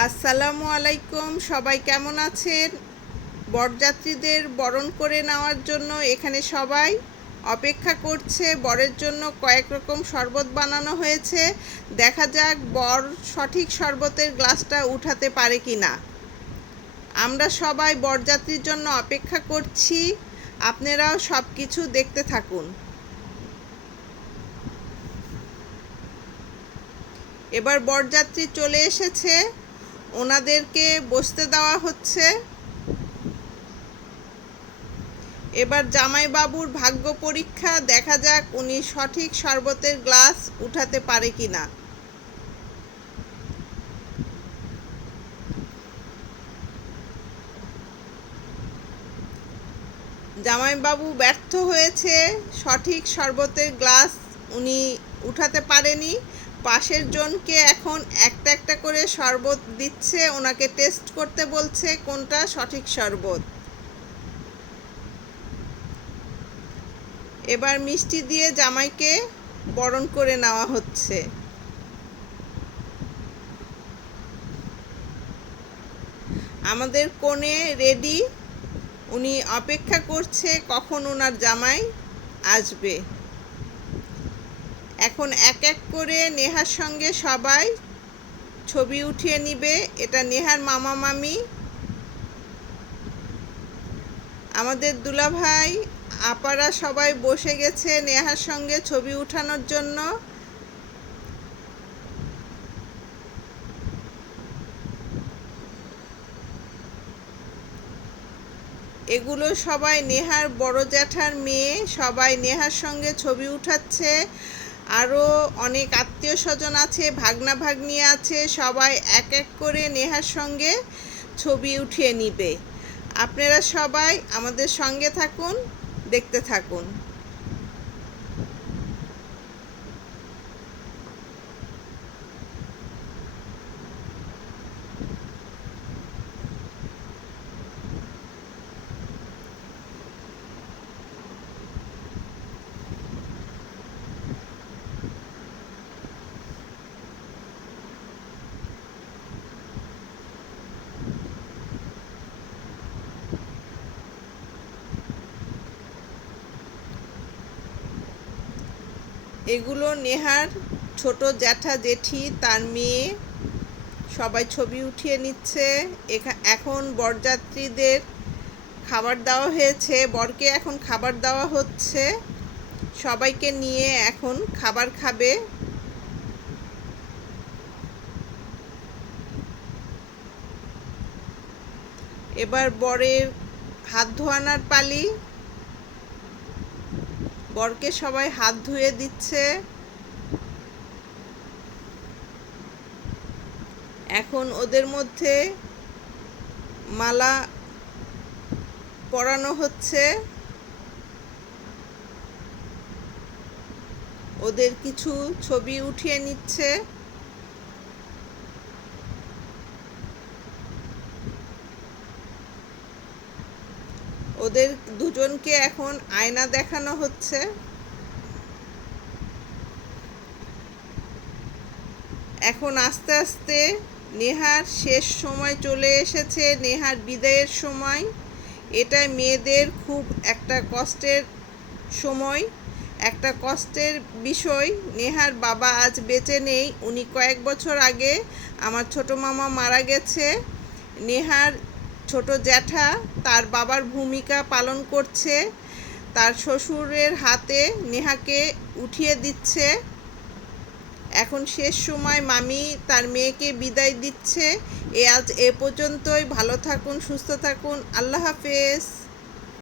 আসসালামু আলাইকুম, সবাই কেমন আছেন? বরযাত্রীদের বরণ করে নেওয়ার জন্য এখানে সবাই অপেক্ষা করছে। বরের জন্য কয়েক রকম শরবত বানানো হয়েছে। দেখা যাক বর সঠিক শরবতের গ্লাসটা উঠাতে পারে কি না আমরা সবাই বরযাত্রীর জন্য অপেক্ষা করছি। আপনারাও সব কিছু দেখতে থাকুন। এবার বরযাত্রী চলে এসেছে। ওনাদেরকে বসতে দেওয়া হচ্ছে। এবার জামাইবাবুর ভাগ্য পরীক্ষা, দেখা যাক উনি সঠিক শরবতের গ্লাস উঠাতে পারে কি কিনা। জামাইবাবু ব্যর্থ হয়েছে, সঠিক শরবতের গ্লাস উনি উঠাতে পারেনি। পাশের জনকে এখন একটা একটা করে শরবত দিচ্ছে, ওনাকে টেস্ট করতে বলছে কোনটা সঠিক শরবত। এবার মিষ্টি দিয়ে জামাইকে বরণ করে নেওয়া হচ্ছে। আমাদের কোণে রেডি উনি অপেক্ষা করছে কখন ওনার জামাই আসবে। এখন এক এক করে নেহার সঙ্গে সবাই ছবি উঠিয়ে নিবে। এটা নেহার মামা মামি, আমাদের দুলাভাই, আপারা সবাই বসে গেছে নেহার সঙ্গে ছবি উঠানোর জন্য। এগুলো সবাই নেহার বড় জ্যাঠার মেয়ে, সবাই নেহার সঙ্গে ছবি উঠাচ্ছে। আরও অনেক আত্মীয় স্বজন আছে ভাগনা ভাগ্নি আছে, সবাই এক এক করে নেহার সঙ্গে ছবি উঠিয়ে নিবে। আপনারা সবাই আমাদের সঙ্গে থাকুন, দেখতে থাকুন। এগুলো নেহার ছোট জ্যাঠা জেঠি, তার মেয়ে সবাই ছবি উঠিয়ে নিচ্ছে। এখন বরযাত্রীদের খাবার দেওয়া হয়েছে। বরকে এখন খাবার দেওয়া হচ্ছে। সবাইকে নিয়ে এখন খাবার খাবে। এবার বরের হাত ধোয়ানার পালি। বরকে সবাই হাত ধুয়ে দিচ্ছে। এখন ওদের মধ্যে মালা পরানো হচ্ছে। ওদের কিছু ছবি উঠিয়ে নিচ্ছে। ওদের দুজনকে এখন আয়না দেখানো হচ্ছে। এখন আস্তে আস্তে নেহার শেষ সময় চলে এসেছে, নেহার বিদায়ের সময়। এটা মেয়েদের খুব একটা কষ্টের সময়, একটা কষ্টের বিষয়। নেহার বাবা আজ বেঁচে নেই, উনি কয়েক বছর আগে আমার ছোট মামা মারা গেছে। নেহার ছোট জ্যাঠা তার বাবার ভূমিকা পালন করছে, তার শ্বশুরের হাতে নেহাকে উঠিয়ে দিচ্ছে। এখন শেষ সময় মামি তার মেয়েকে বিদায় দিচ্ছে। এ আজ এ পর্যন্তই। ভালো থাকুন, সুস্থ থাকুন। আল্লাহ হাফেজ।